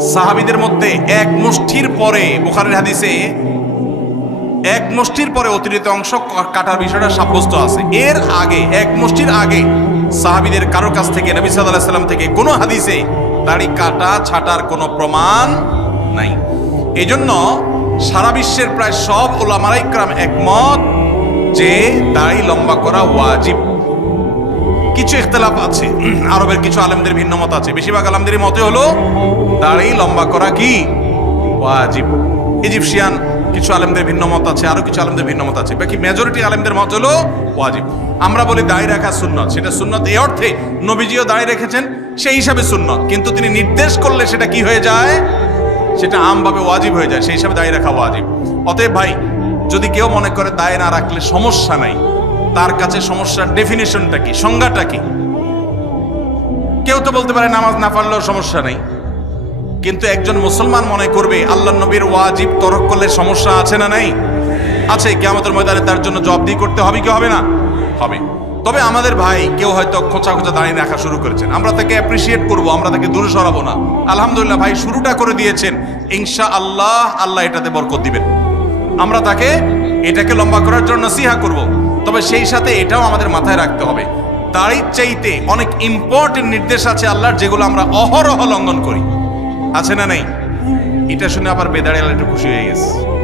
সাহাবিদের মধ্যে এক মুষ্টির পরে বুখারের হাদিসে এক মুষ্টির পরে অতিরিক্ত অংশ কাটার বিষয়টা সাব্যস্ত আছে। এর আগে, এক মুষ্টির আগে সাহাবিদের কারও কাছ থেকে, নবী সাল্লাল্লাহু সাল্লাম থেকে কোনো হাদিসে দাড়ি কাটা, ছাটার কোনো প্রমাণ নাই। এই জন্য সারা বিশ্বের প্রায় সব ওলামারা ইকরাম একমত যে দাড়ি লম্বা করা ওয়াজিব। কিছু ইখতলাফ আছে আরবের কিছু আলেমদের ভিন্ন মত আছে। বেশিরভাগ আলেমদের মতে হলো, দাড়ি লম্বা করা কি? ওয়াজিব। ইজিপশিয়ান কিছু আলেমদের ভিন্ন মত আছে আরও কিছু আলেমদের ভিন্ন মত আছে। বাকি মেজরিটি আলেমদের মত হলো ওয়াজিব। আমরা বলি দাড়ি রাখা সুন্নত। সেটা সুন্নত এই অর্থে নবীজিও দাড়ি রেখেছেন, সেই হিসাবে সুন্নত। কিন্তু তিনি নির্দেশ করলে সেটা কি হয়ে যায়? সেটা আমভাবে ওয়াজিব হয়ে যায়। সেই হিসাবে দাড়ি রাখা ওয়াজিব। অতএব ভাই, যদি কেউ মনে করে দায় না রাখলে সমস্যা নাই। তার কাছে সমস্যার ডেফিনেশনটা কি? সংজ্ঞাটা কি? কেউ তো বলতে পারে নামাজ না পারলেও সমস্যা নেই। কিন্তু একজন মুসলমান মনে করবে, আল্লাহ নবীর ওয়াজিব তরক করলে সমস্যা আছে না নাই? আছে কেমতের ময়দানে তার জন্য জবাবদি করতে হবে কি হবে না? হবে। তবে আমাদের ভাই কেউ হয়তো খোঁচা খোঁচা দাঁড়িয়ে রাখা শুরু করেছেন। আমরা তাকে অ্যাপ্রিসিয়েট করব, আমরা তাকে দূরে সরাবো না। আলহামদুলিল্লাহ ভাই শুরুটা করে দিয়েছেন। ইনশা আল্লাহ আল্লাহ এটাতে বরকত দিবেন। আমরা তাকে এটাকে লম্বা করার জন্য সিহা করব। তবে সেই সাথে এটাও আমাদের মাথায় রাখতে হবে। দাড়ির চাইতে অনেক ইম্পর্টেন্ট নির্দেশ আছে আল্লাহর যেগুলো আমরা অহরহ লঙ্ঘন করি। আছে না নেই? এটা শুনে আবার বেদাড়ি আল্লাহ একটু খুশি হয়ে গেছে।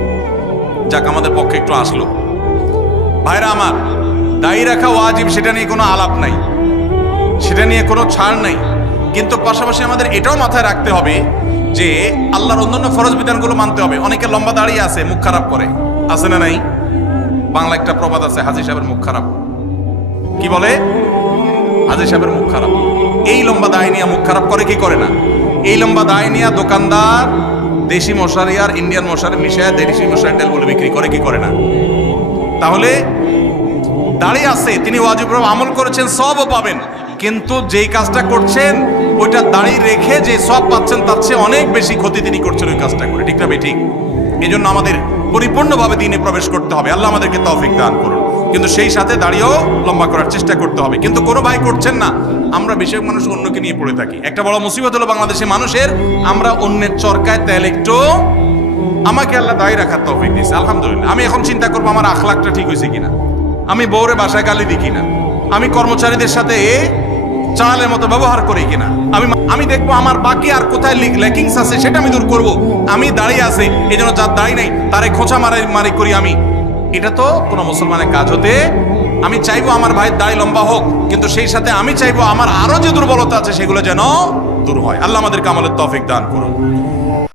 যাক, আমাদের পক্ষে একটু আসলো। ভাইরা আমার, দায়ী রাখা ওয়াজিব, সেটা নিয়ে কোনো আলাপ নাই। সেটা নিয়ে কোনো ছাড় নাই। কিন্তু পাশাপাশি আমাদের এটাও মাথায় রাখতে হবে যে আল্লাহর অন্যান্য ফরজ বিধানগুলো মানতে হবে। অনেকে লম্বা দাঁড়িয়ে আছে, মুখ খারাপ করে। আছে না নাই? বাংলা একটা প্রবাদ আছে, হাজি সাহেবের মুখ খারাপ। কি বলে? হাজি সাহেবের মুখ খারাপ। এই লম্বা দায় নিয়ে মুখ খারাপ করে, কি করে না? এই লম্বা দায় নিয়ে দোকানদার দেশি মশারি আর ইন্ডিয়ান মশারি মিশায় দেশি মশারি তেল বলে বিক্রি করে, কি করে না? তাহলে দাঁড়িয়ে আছে, তিনি ওয়াজিব আমল করেছেন, সবও পাবেন। কিন্তু যেই কাজটা করছেন, ওইটা দাঁড়িয়ে রেখে যে সব পাচ্ছেন, তার চেয়ে অনেক বেশি ক্ষতি তিনি করছেন ওই কাজটা করে। ঠিক না ঠিক। এই জন্য আমাদের পরিপূর্ণভাবে দিনে প্রবেশ করতে হবে। আল্লাহ আমাদেরকে তৌফিক দান করুন। কিন্তু সেই সাথে দাঁড়িয়েও লম্বা করার চেষ্টা করতে হবে। কিন্তু কোনো ভাই করছেন না। আমরা বেশিরভাগ মানুষ অন্যকে নিয়ে পড়ে থাকি। একটা বড় মুসিবত হলো বাংলাদেশের মানুষের, আমরা অন্যের চরকায় তেল একটু আমাকে আল্লাহ দায়ী রাখার তৌফিক দিয়েছে। আলহামদুলিল্লাহ। আমি এখন চিন্তা করব আমার আখলাখটা ঠিক হয়েছে কিনা। আমি বউরে বাসায় গালি দিই কিনা। আমি কর্মচারীদের সাথে চালের মতো ব্যবহার করি কিনা? আমি আমি দেখব আমার বাকি আর কোথায় লিক লেকিংস আছে, সেটা আমি দূর করব। আমি দাঁড়িয়ে আছে, এই জন্য যার দাঁড়িয়ে নাই, তারে খোঁচা মারাই মারি করি আমি। এটা তো কোনো মুসলমানের কাজ হতে, আমি চাইব আমার ভাইয়ের দাড়ি লম্বা হোক, কিন্তু সেই সাথে আমি চাইব আমার আরও যে দুর্বলতা আছে, সেগুলো যেন দূর হয়। আল্লাহ আমাদেরকে আমলের তফিক দান করুন।